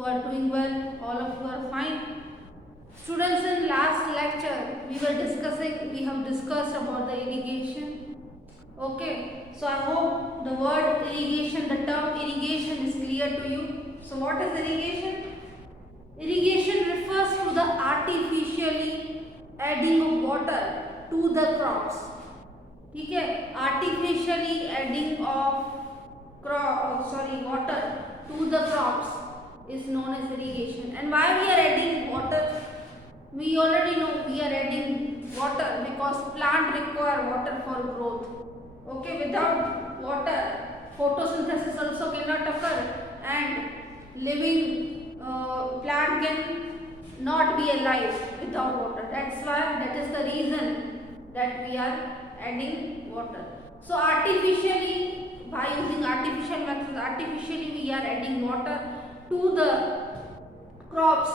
You are doing well. All of you are fine. Students, in last lecture we have discussed about the irrigation. Okay, so I hope the word irrigation, the term irrigation is clear to you. So what is irrigation? Irrigation refers to the artificially adding of water to the crops. ठीक है, artificially adding of water to the crops is known as irrigation. And why we are adding water? We already know we are adding water because plant require water for growth. Okay, without water photosynthesis also cannot occur and living plant can not be alive without water. That is the reason that we are adding water. So artificially, by using artificial methods, artificially we are adding water to the crops.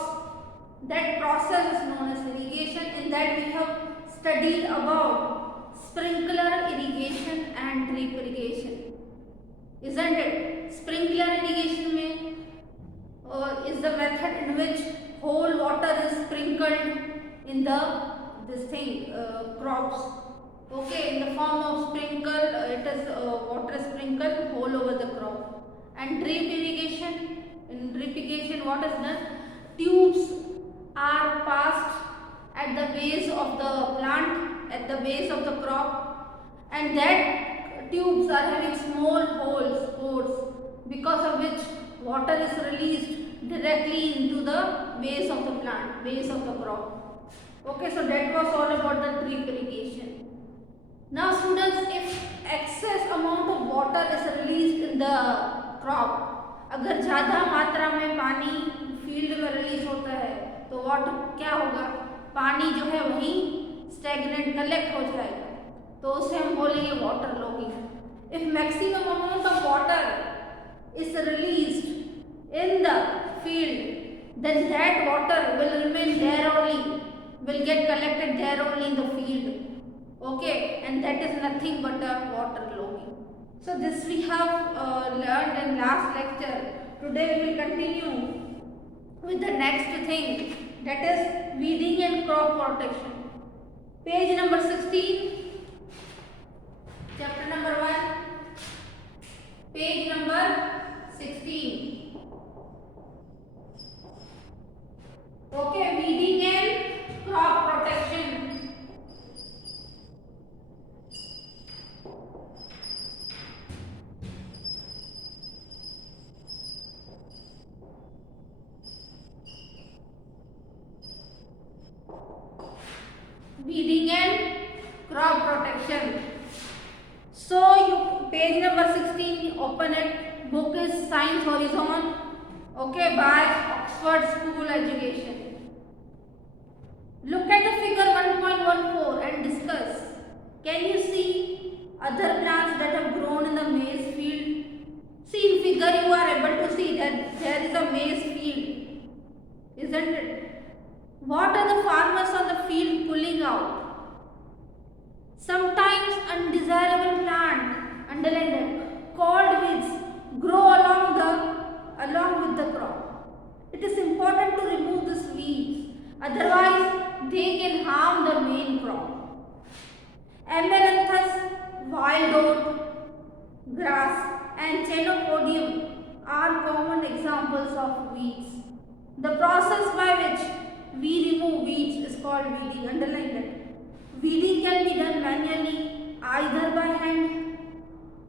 That process is known as irrigation. In that we have studied about sprinkler irrigation and drip irrigation, isn't it? Sprinkler irrigation में is the method in which whole water is sprinkled in the crops. Okay, in the form of sprinkle, it is water sprinkled whole over the crop. And drip irrigation, in drip irrigation what is done? Tubes are passed at the base of the plant, at the base of the crop, and that tubes are having small holes, pores, because of which water is released directly into the base of the plant, base of the crop. Okay, so that was all about the drip irrigation. Now students, if excess amount of water is released in the crop, अगर ज़्यादा मात्रा में पानी field में release होता है तो water क्या होगा? पानी जो है वहीं स्टैग्नेंट कलेक्ट हो जाएगा, तो उसे हम बोलेंगे water logging. If maximum amount of water is released in the field, then that water will remain there only, will get collected there only in the field. Okay, and that is nothing but a water logging. So this we have learned in last lecture. Today we will continue with the next thing, that is weeding and crop protection. Page number 16, chapter number 1, page number 16. Okay, weeding and crop protection. Weeding and crop protection. So you page number 16, open it. Book is Science Horizon, okay, by Oxford School Education. Look at the figure 1.14 and discuss. Can you see other plants that have grown in the maize field? See, in figure you are able to see that there is a maize field, isn't it? What are the farmers on the field pulling out? Sometimes undesirable plant, underline that, called weeds, grow along with the crop. It is important to remove these weeds, otherwise they can harm the main crop. Amaranthus, wild oat, grass and chenopodium are common examples of weeds. The process by which we remove weeds is called weeding, underline that. Weeding can be done manually, either by hand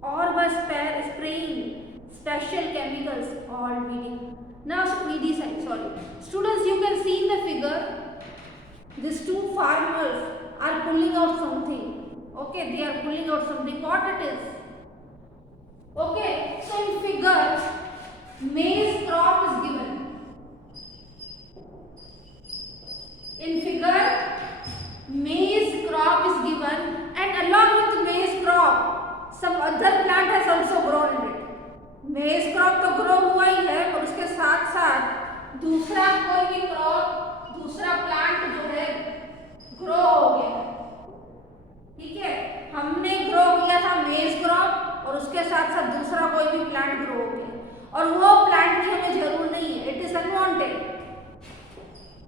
or by spraying special chemicals called weeding. Now students, you can see in the figure, these two farmers are pulling out something. Okay, they are pulling out something. What it is? Okay, so in figure, maize crop is given. In figure, maize crop is given, and along with maize crop, some other plant has also grown in it. मेज crop तो grow हुआ ही है, और उसके साथ साथ दूसरा कोई भी क्रॉप, दूसरा प्लांट जो है ग्रो हो गया. ठीक है, हमने ग्रो किया था मेज क्रॉप और उसके साथ साथ दूसरा कोई भी प्लांट ग्रो हो गया, और वो प्लांट की हमें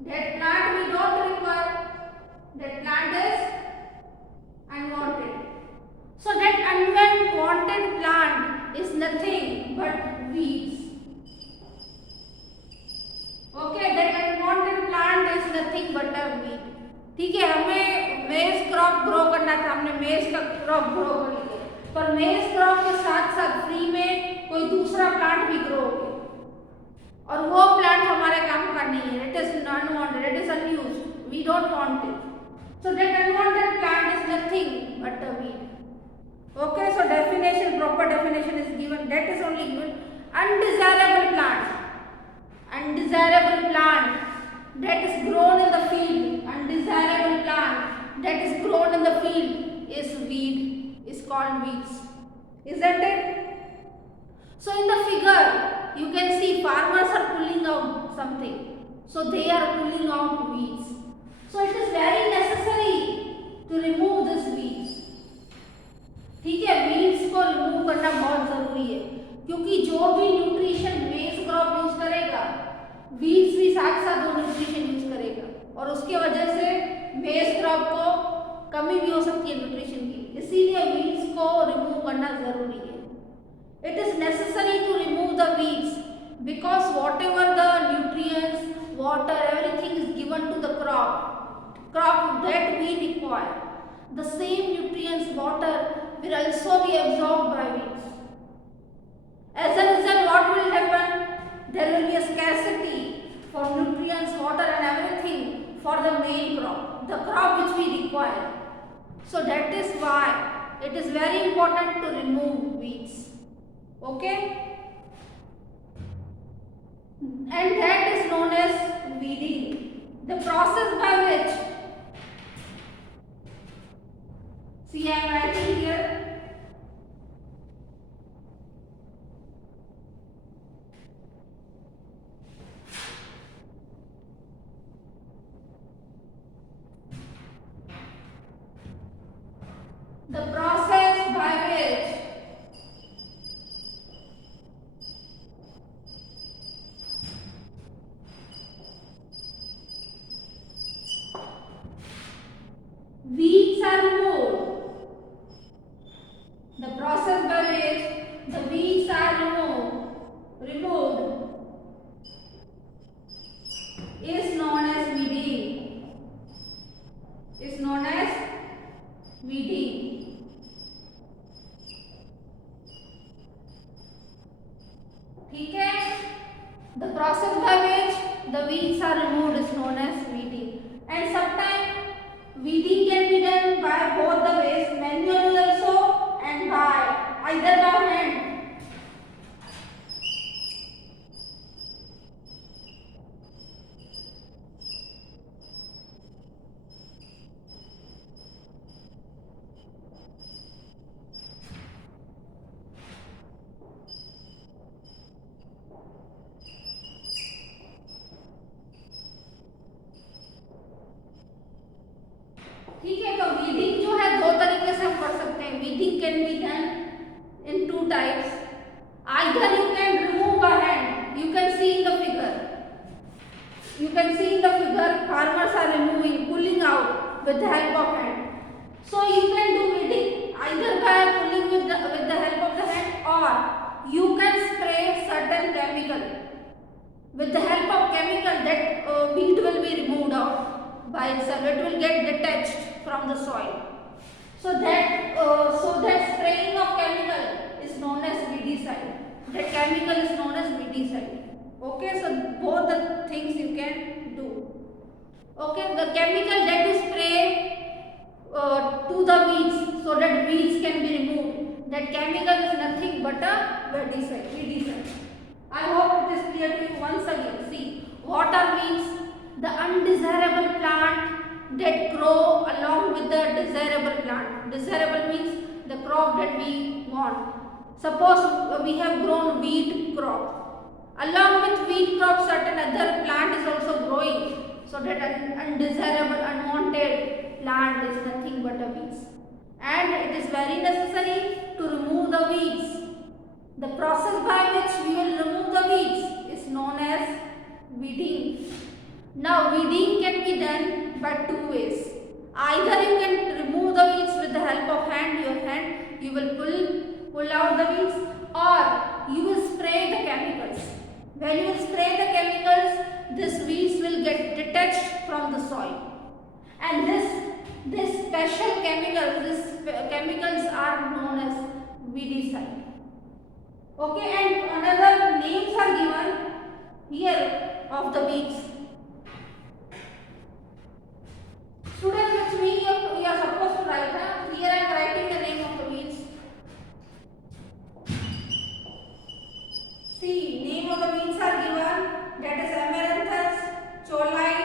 That plant we don't require. That plant is unwanted. So that unwanted plant is nothing but weeds. Okay, that unwanted plant is nothing but a weed. ठीक है, हमें मेज क्रॉप ग्रो करना था, हमने मेज का क्रॉप ग्रो कर लिया, पर मेज क्रॉप के साथ साथ फ्री में कोई दूसरा प्लांट भी ग्रो हो गया और वो प्लांट हमारे काम का नहीं है. It is unwanted, it is unused, we don't want it. So that unwanted plant is nothing but a weed. Okay, so definition, proper definition is given. That is only given. Undesirable plant. Undesirable plant that is grown in the field. Undesirable plant that is grown in the field is weed. Is called weeds. Isn't it? So in the figure, you can see farmers are pulling out something. So they are pulling out weeds. So it is very necessary to remove this weeds. ठीक है, weeds को remove करना बहुत जरूरी है क्योंकि जो भी न्यूट्रिशन मेज क्रॉप यूज करेगा, weeds भी साथ साथ वो न्यूट्रिशन यूज करेगा और उसके वजह से मेज क्रॉप को कमी भी हो सकती है न्यूट्रिशन की. इसीलिए weeds को remove करना जरूरी है. It is necessary to remove the weeds because whatever the nutrients, water, everything is given to the crop that we require, the same nutrients, water will also be absorbed by weeds. As a result, what will happen? There will be a scarcity for nutrients, water and everything for the main crop, the crop which we require. So that is why it is very important to remove weeds. Okay? And that is known as weeding. The process by which, see, I am writing here. The process by which weeds are removed. The process by which the weeds are removed is known as weeding. Is known as weeding. ठीक है, the process by which the weeds are removed is known as weeding. And sometimes weeding can be done by both the ways, manually also and by either by hand. ठीक है, तो weeding जो है दो तरीके से हम कर सकते हैं. Weeding can be done in two types. Either you can remove by hand. You can see in the figure. You can see in the figure, farmers are removing, pulling out with the help of hand. So you can do weeding either by pulling with the help of the hand, or you can spray certain chemical. With the help of chemical, that weed will be removed out by itself. It will get detached from the soil. So that spraying of chemical is known as weedicide. That chemical is known as weedicide. Okay, so both the things you can do. Okay, the chemical that you spray to the weeds so that weeds can be removed, that chemical is nothing but a weedicide. I hope it is clear to you. Once again, see, what are weeds? The undesirable plant that grow along with the desirable plant. Desirable means the crop that we want. Suppose we have grown wheat crop. Along with wheat crop, certain other plant is also growing. So that undesirable, unwanted plant is nothing but a weeds. And it is very necessary to remove the weeds. The process by which we will remove the weeds is known as weeding. Now, weeding when you spray the chemicals, these weeds will get detached from the soil. And this special chemicals, these chemicals are known as weedicide. Okay, and another names are given here of the weeds. Students, with me you are supposed to write. Here I am writing the name of the weeds. See, name of the weeds are given. That is Amaranthus, Cholai,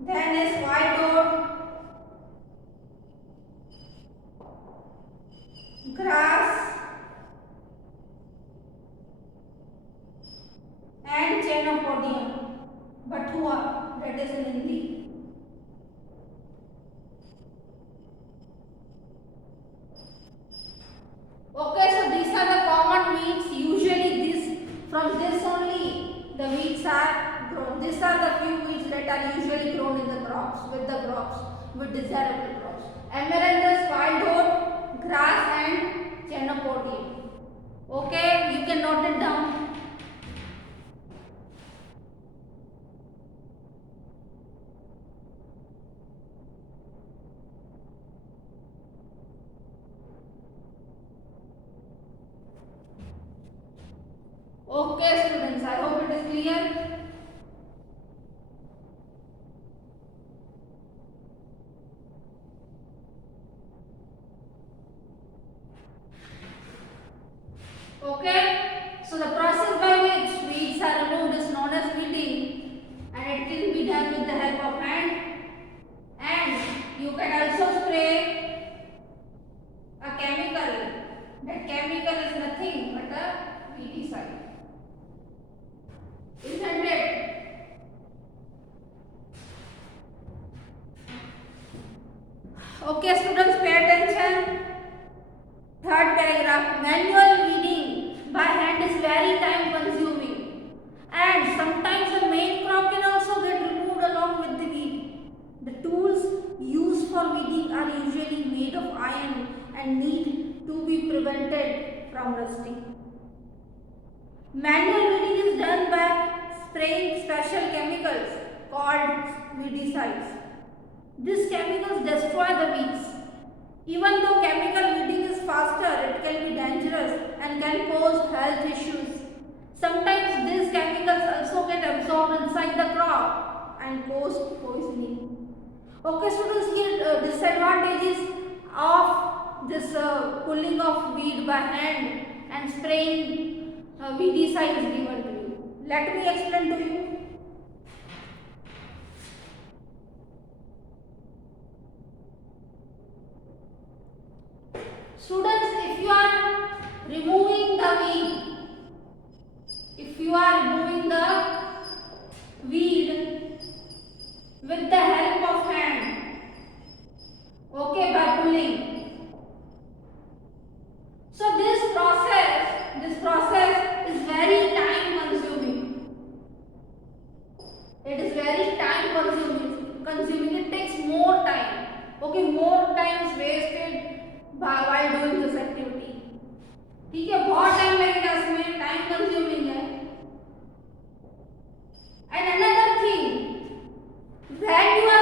then is white dot, grass, and Chenopodium, Bathua, that is in Hindi. Okay, so these are the common weeds. Usually from this only the weeds are grown. These are the few weeds that are usually grown in the crops, with desirable crops. Amaranthus, wild oat, grass and Chenopodium. Okay, you can note it down. Okay students, I hope it is clear. Okay, so the process by which weeds are removed is known as weeding, and it can be done with the help of hand, and you can also spray a chemical. That chemical is nothing but a weedicide. Isn't it? Okay students, pay attention. Third paragraph, manual weeding by hand is very time consuming, and sometimes the main crop can also get removed along with the weed. The tools used for weeding are usually made of iron and need to be prevented from rusting. Manual weeding is done by spraying special chemicals called weedicides. These chemicals destroy the weeds. Even though chemical weeding is faster, it can be dangerous and can cause health issues. Sometimes these chemicals also get absorbed inside the crop and cause poisoning. Okay students, here disadvantages of this pulling of weed by hand and spraying weedicide is given to you. Let me explain to you. Students, if you are removing the weed with the help of hand, okay, by pulling. So this process is very time consuming. It is very time consuming. It takes more time. Okay, more time is wasted while doing this activity. ठीक है, बहुत time लगेगा इसमें, time consuming है. And another thing, when you are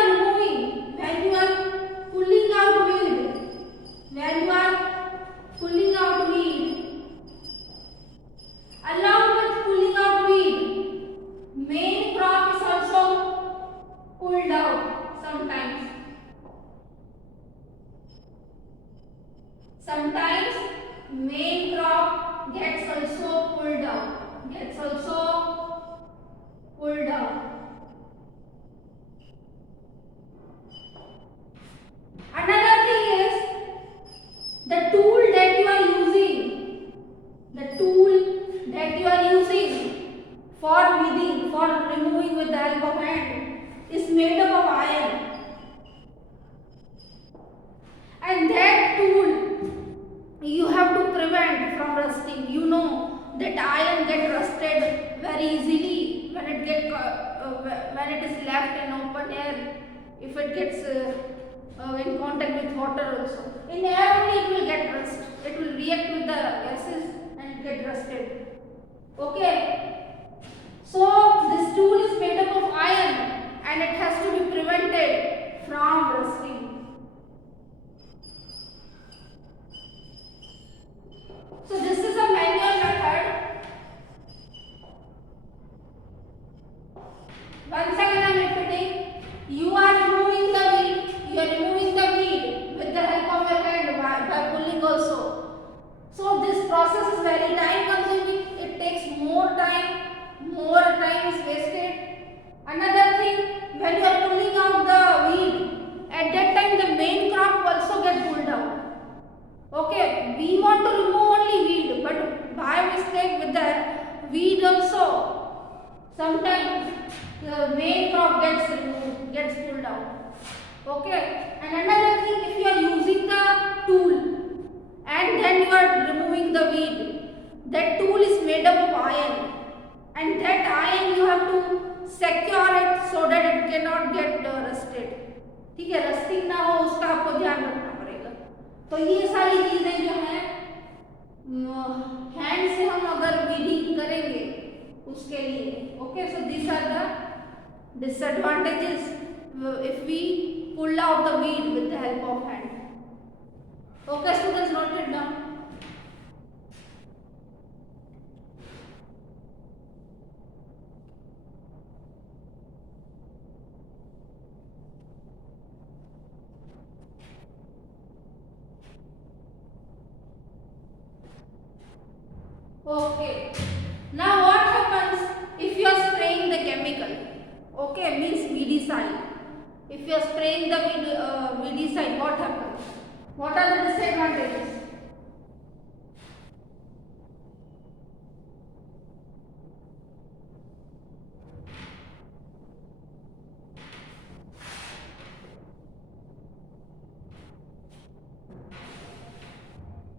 pulling out weed, along with pulling out weed, main crop is also pulled out sometimes. Sometimes main crop gets also pulled out. Another thing is the tool that you are using for weeding, for removing with the help of hand, is made up of iron. And that tool you have to prevent from rusting. You know that iron gets rusted very easily when it is left in open air. If it gets in contact with water also. In air only it will get rust. It will react with the gases and get rusted. Okay. So this tool is made up of iron and it has to be prevented from rusting. So this is a manual method. Once again I am repeating. You are removing the weed. You are removing the weed with the help of your hand by pulling also. So this process is very time consuming. It takes more time. More time is wasted. Another thing, when you are pulling out the weed, at that time the main crop also get pulled out. Okay, we want to remove only weed, but by mistake with the weed also, sometimes the main crop gets removed, gets pulled out. Okay, and another thing, if you are using the tool and then you are removing the weed, that tool is made up of iron, and that iron you have to secure it so that it cannot get rusted. ठीक है, rusting ना हो उसका आपको ध्यान रखना पड़ेगा. तो ये सारी चीजें जो हैं हैंड से हम अगर वीडिंग करेंगे उसके लिए. Okay, so this are the disadvantages if we pull out the weed with the help of hand. Okay students, note it down. Okay. Now what happens if you are spraying the chemical? Okay, means weedicide. If you are spraying the weedicide, what happens? What are the disadvantages?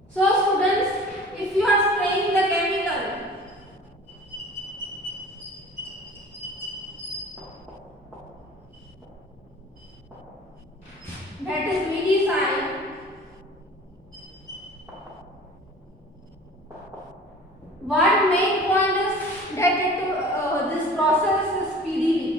So students, if you are spraying the chemical, that is weedicide, one main point is that this process is speedily.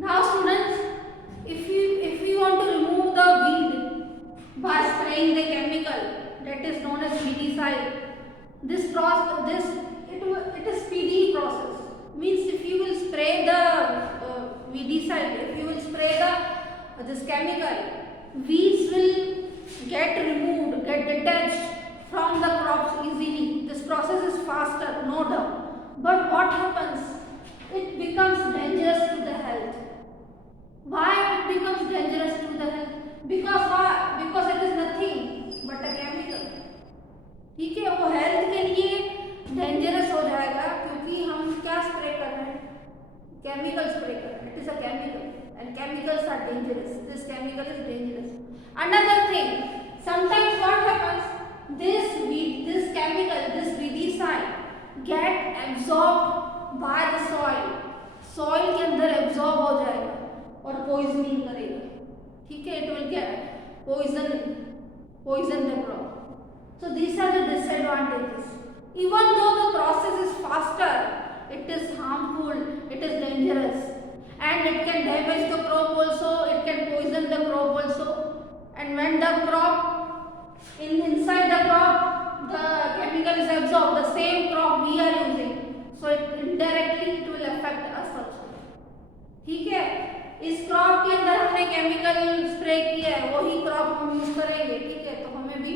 Now students, if you want to remove the weed by spraying the chemical that is known as weedicide, this process it is speedy process. Means if you will spray the weedicide, if you will spray this chemical, weeds will get removed, get detached from the crops easily. This process is faster, no doubt. But what happens? It becomes dangerous to the health. Why it becomes dangerous to the health? Because it is nothing but a chemical. ठीक है, वो health के लिए dangerous हो जाएगा क्योंकि हम क्या स्प्रे कर रहे हैं? केमिकल स्प्रे कर रहे हैं. It is a chemical and chemicals are dangerous. This chemical is dangerous. Another thing, sometimes what happens? This chemical, this weedicide get absorbed by the soil. Soil के अंदर absorb हो जाएगा और poisoning करेगा. ठीक है, it will get poison the crop. So these are the disadvantages. Even though the process is faster, it is harmful, it is dangerous, and it can damage the crop also, it can poison the crop also. And when the crop, inside the crop, the chemical is absorbed, the same crop we are using, so it indirectly it will affect us also. ठीक है, इस crop के अंदर हमने chemical spray किया है, वही crop हम यूज करेंगे, ठीक है, तो हमें भी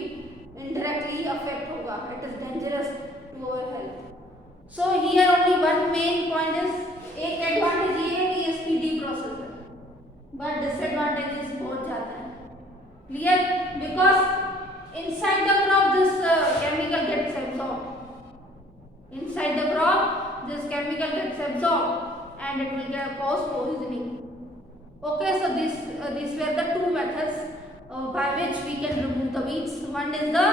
indirectly affect होगा. It is dangerous to our health. So here only one main point is, एक एडवांटेज ये है कि ये स्पीडी प्रोसेस है, बट डिसएडवांटेजेस बहुत ज्यादा है. Clear? Because inside the crop this chemical gets absorbed. Inside the crop this chemical gets absorbed and it will cause poisoning. Okay, so these were the two methods by which we can remove the weeds. One is the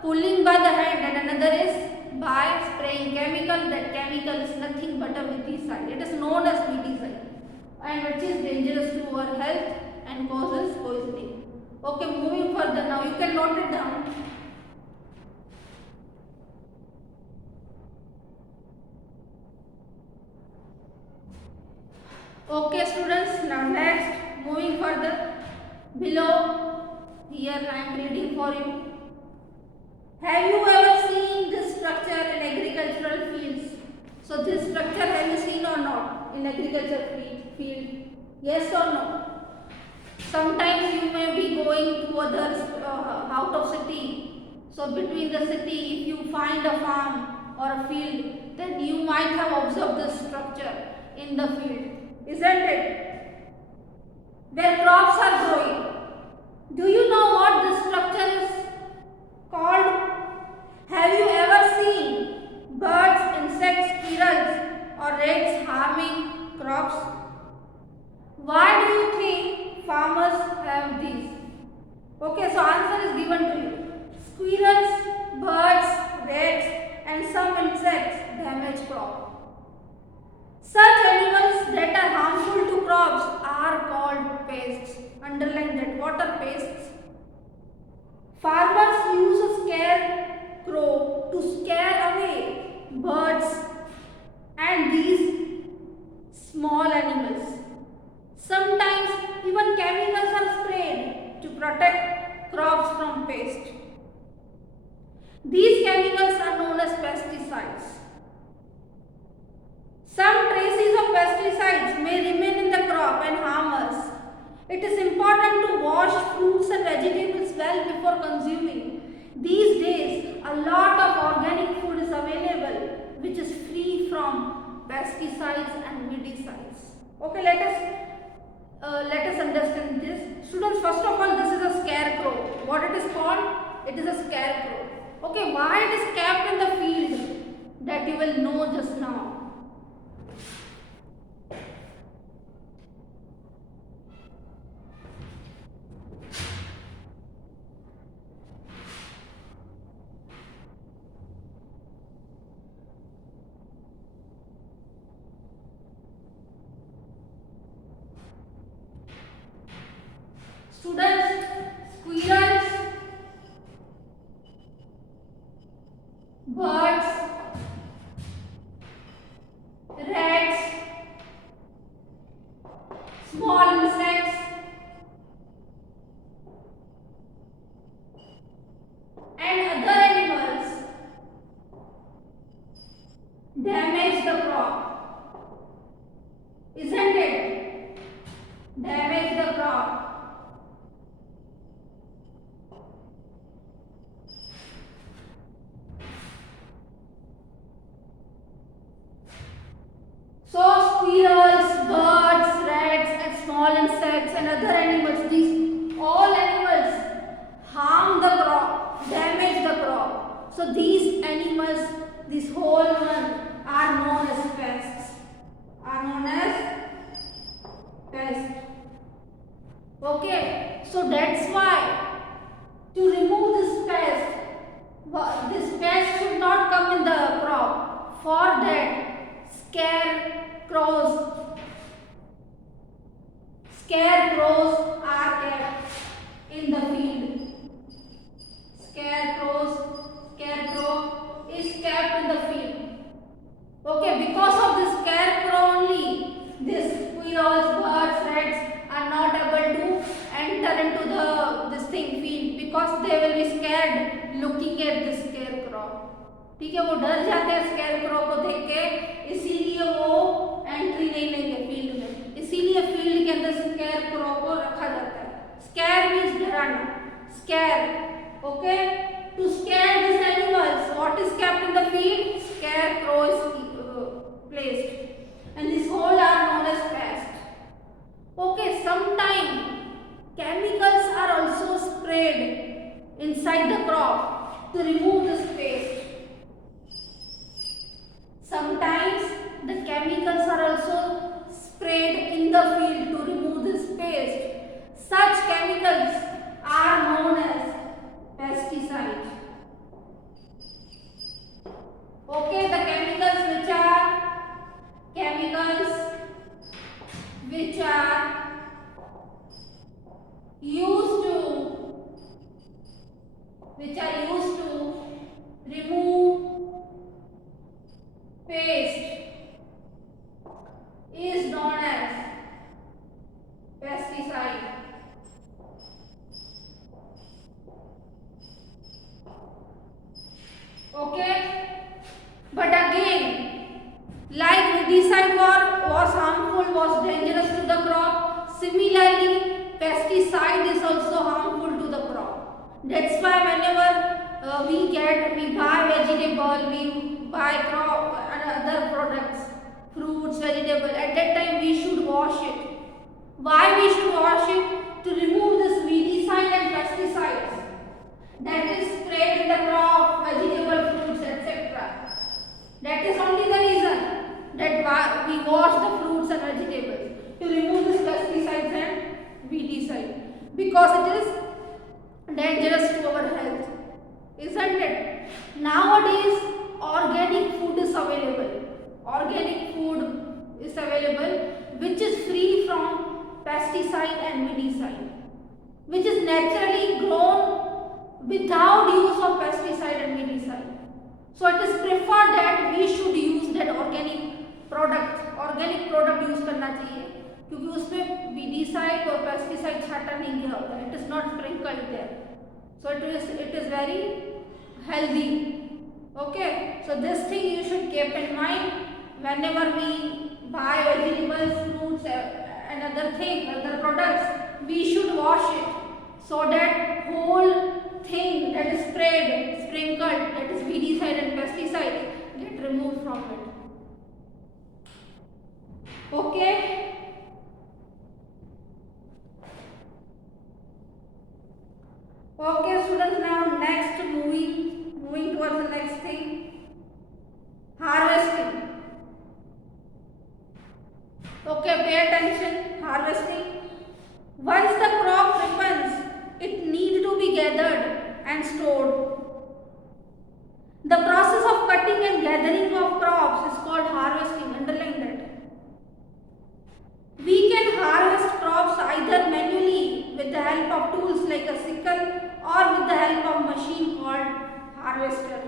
pulling by the hand and another is by spraying chemical. That chemical is nothing but a weedicide. It is known as weedicide and which is dangerous to our health and causes poisoning. Okay, moving further now, you can note it down. Okay students, now next, moving further, below here I am reading for you. Have you ever seen this structure in agricultural fields? So this structure have you seen or not in agricultural field? Yes or no? Sometimes you may be going to others out of city. So between the city, if you find a farm or a field, then you might have observed this structure in the field. Isn't it? Where crops are growing. Do you know what this structure is called? Have you ever seen birds, insects, squirrels or rats harming crops? Why do you think farmers have these? Okay, so answer is given to you. Squirrels, birds, rats and some insects damage crops. Such animals that are harmful to crops are called pests. Underline that. What are pests? Farmers use a scarecrow to scare away birds and these small animals. Sometimes even chemicals are sprayed to protect crops from pests. These chemicals are known as pesticides. Some traces of pesticides may remain in the crop and harm us. It is important to wash fruits and vegetables well before consuming. These days, a lot of organic food is available which is free from pesticides and weedicides. Okay, let us understand this. Students, first of all, this is a scarecrow. What it is called? It is a scarecrow. Okay, why it is kept in the field? That you will know just now. Students, squirrels, birds, rats, small insects and other animals damage the crop. Isn't it? Damage the crop. So squirrels, birds, rats and small insects and other animals, these all animals harm the crop, damage the crop. So these animals, this whole one are known as pests. Okay, so that's why to remove this pest should not come in the crop. For that, scarecrows are kept in the field. scarecrow is kept in the field. Okay, because of the scarecrow only, these squirrels, birds, rats are not able to enter into the this thing field because they will be scared looking at this scarecrow. ठीक है, वो डर जाते हैं scarecrow को देख के, इसीलिए वो एंट्री नहीं लेंगे फील्ड में, इसीलिए फील्ड के अंदर स्कैरक्रो को रखा जाता है. स्कैर मीन्स डराना, scare. Okay, to scare this animals what is kept in the field, scarecrow is placed and this whole are known as pest. Okay, sometime chemicals are also sprayed inside the crop to remove this pest. Sometimes the chemicals are also sprayed in the field to remove this pest. Such chemicals are known as pesticides. Okay, the chemicals which are used to remove paste is known as pesticide. Okay, but again, like weedicide was harmful, was dangerous to the crop, similarly pesticide is also harmful to the crop. That's why whenever we buy vegetable, we buy crop and other products, fruits, vegetable, at that time we should wash it. Why we should wash it? To remove this weedicide and pesticides that is sprayed in the crop, vegetable, fruits, etc. That is only the reason that we wash the fruits and vegetables, to remove this pesticides and weedicide, because it is dangerous to our health, isn't it? Nowadays organic food is available. Organic food is available which is free from pesticide and weedicide, which is naturally grown without use of pesticide and weedicide. So it is preferred that we should use that organic product use करना चाहिए, क्योंकि उसमें weedicide और pesticide छाटा नहीं गया होता है. It is not sprinkled there, so it is very healthy. Okay, so this thing you should keep in mind whenever we buy vegetables, fruits and other products. We should wash it so that whole thing that is sprinkled, that is weedicide and pesticide, get removed from it. Okay. Okay, students. Now next moving towards the next thing, harvesting. Okay, pay attention. Harvesting. Once the crop ripens, it needs to be gathered and stored. The process of cutting and gathering of crops is called harvesting. Underline that. We can harvest crops either manually with the help of tools like a sickle or with the help of machine called harvester.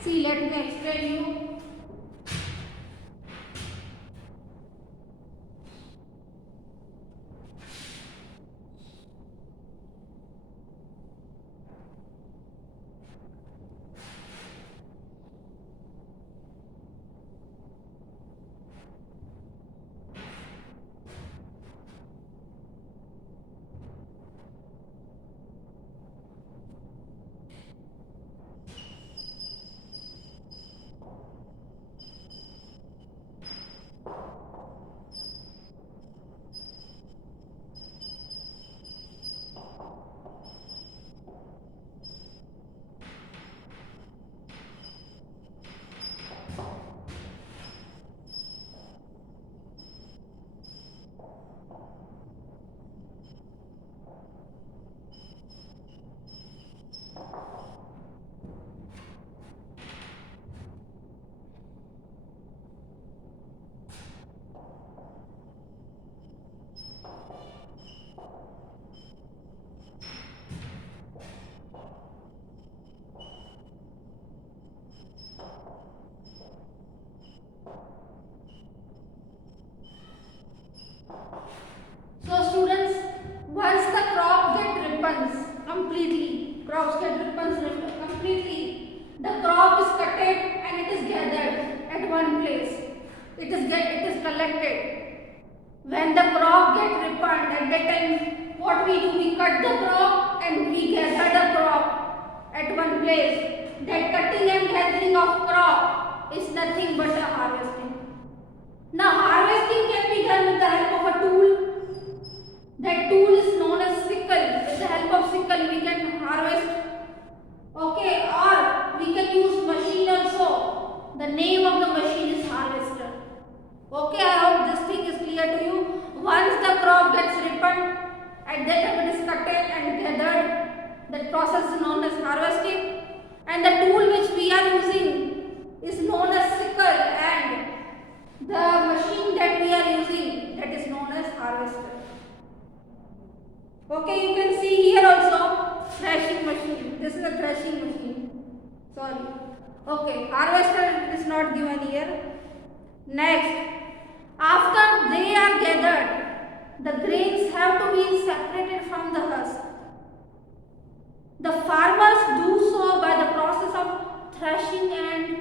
See, let me explain you. it is collected. When the crop gets ripened, at that time what we do, we cut the crop and we gather the crop at one place. That cutting and gathering of crop is nothing but a harvesting. Now harvesting can be done with the help of a tool. That tool is known as sickle. With the help of sickle we can harvest. Okay, or we can use machine also. The name of the machine is harvester. Okay, I hope this thing is clear to you. Once the crop gets ripened, at that time it is cut and gathered. That process is known as harvesting. And the tool which we are using is known as sickle, and the machine that we are using, that is known as harvester. Okay, you can see here also threshing machine. This is a threshing machine. Sorry. Okay, harvester is not given here. Next, after they are gathered, the grains have to be separated from the husk. The farmers do so by the process of threshing and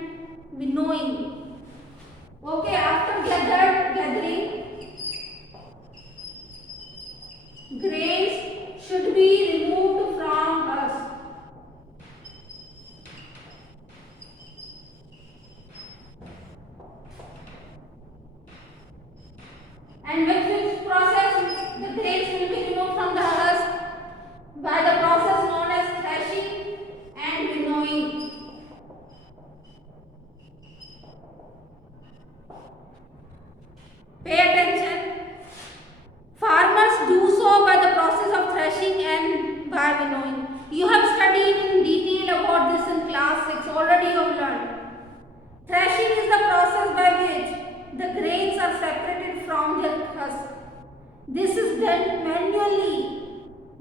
winnowing. Okay, after gathering, grains should be removed from husk. And with which process the grains will be removed from the husk? By the process known as threshing and winnowing. Pay attention. Farmers do so by the process of threshing and by winnowing. You have studied in detail about this in class 6. Already you have learned. Threshing is the process by which the grains are separated from their husk. This is done manually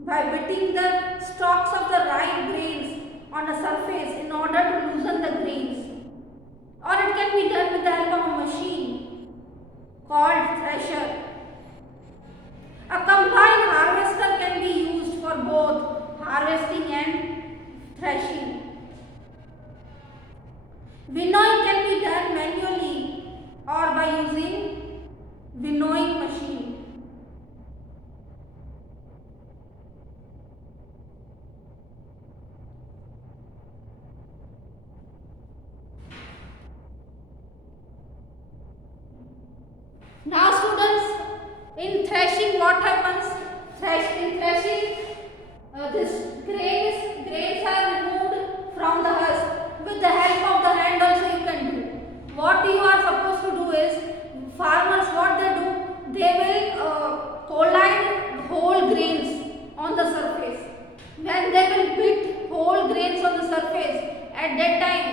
by beating the stalks of the ripe grains on a surface in order to loosen the grains. Or it can be done with the help of a machine called thresher. A combined harvester can be used for both harvesting and threshing. Winnowing can be done manually or by using winnowing machine. Now students, in threshing what happens? In threshing, grains are removed from the husk. With the help of the hand also you can do. What you are supposed to do is, farmers what they do, they will collide whole grains on the surface. When they will beat whole grains on the surface, at that time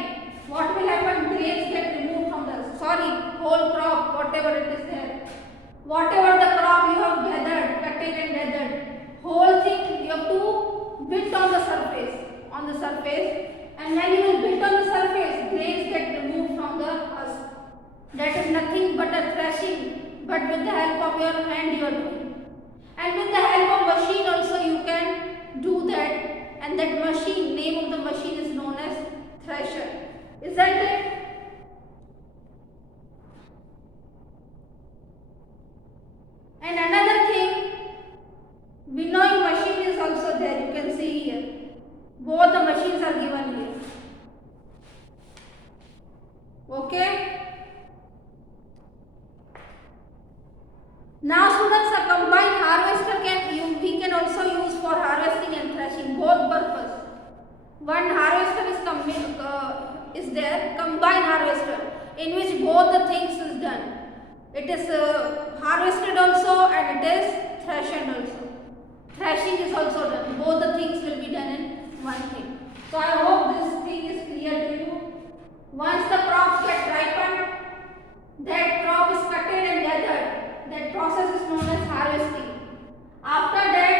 what will happen? Grains get removed from the, whole crop, whatever it is there. Whatever the crop you have gathered, cut it and gathered, whole thing you have to beat on the surface, and when you will beat on the surface, grains get removed from the husk. That is nothing but a threshing, but with the help of your hand you are doing. And with the help of machine also you can do that, and that machine, name of the machine is known as thresher. Isn't it? And another thing, winnowing machine is also there. You can see here. Both the machines are given here. Okay. Now students, a combined harvester we can also use for harvesting and threshing, both purpose. One harvester is there, combined harvester, in which both the things is done. It is harvested also and it is threshed also. Threshing is also done. Both the things will be done in one thing. So I hope this thing is clear to you. Once the crops get ripened, that crop is cutted and gathered. That process is known as harvesting. After that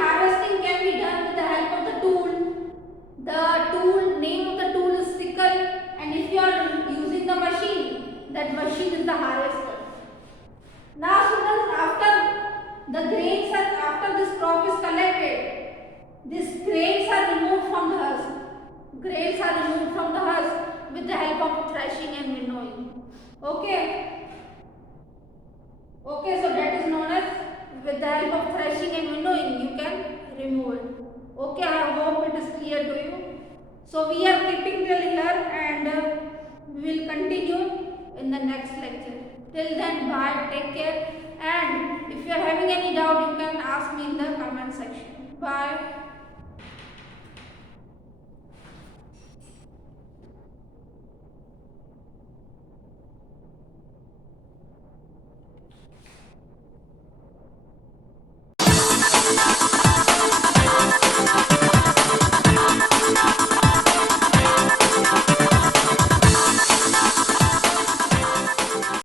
harvesting can be done with the help of the tool. The name of the tool is sickle, and if you are using the machine, that machine is the harvester. Now students, after this crop is collected, these grains are removed from the husk. Grains are removed from the husk with the help of threshing and winnowing. Okay. Okay, so that is known as, with the help of threshing and winnowing you can remove it. Okay, I hope it is clear to you. So we are keeping till here, and we will continue in the next lecture. Till then, bye, take care, and if you are having any doubt you can ask me in the comment section. Bye.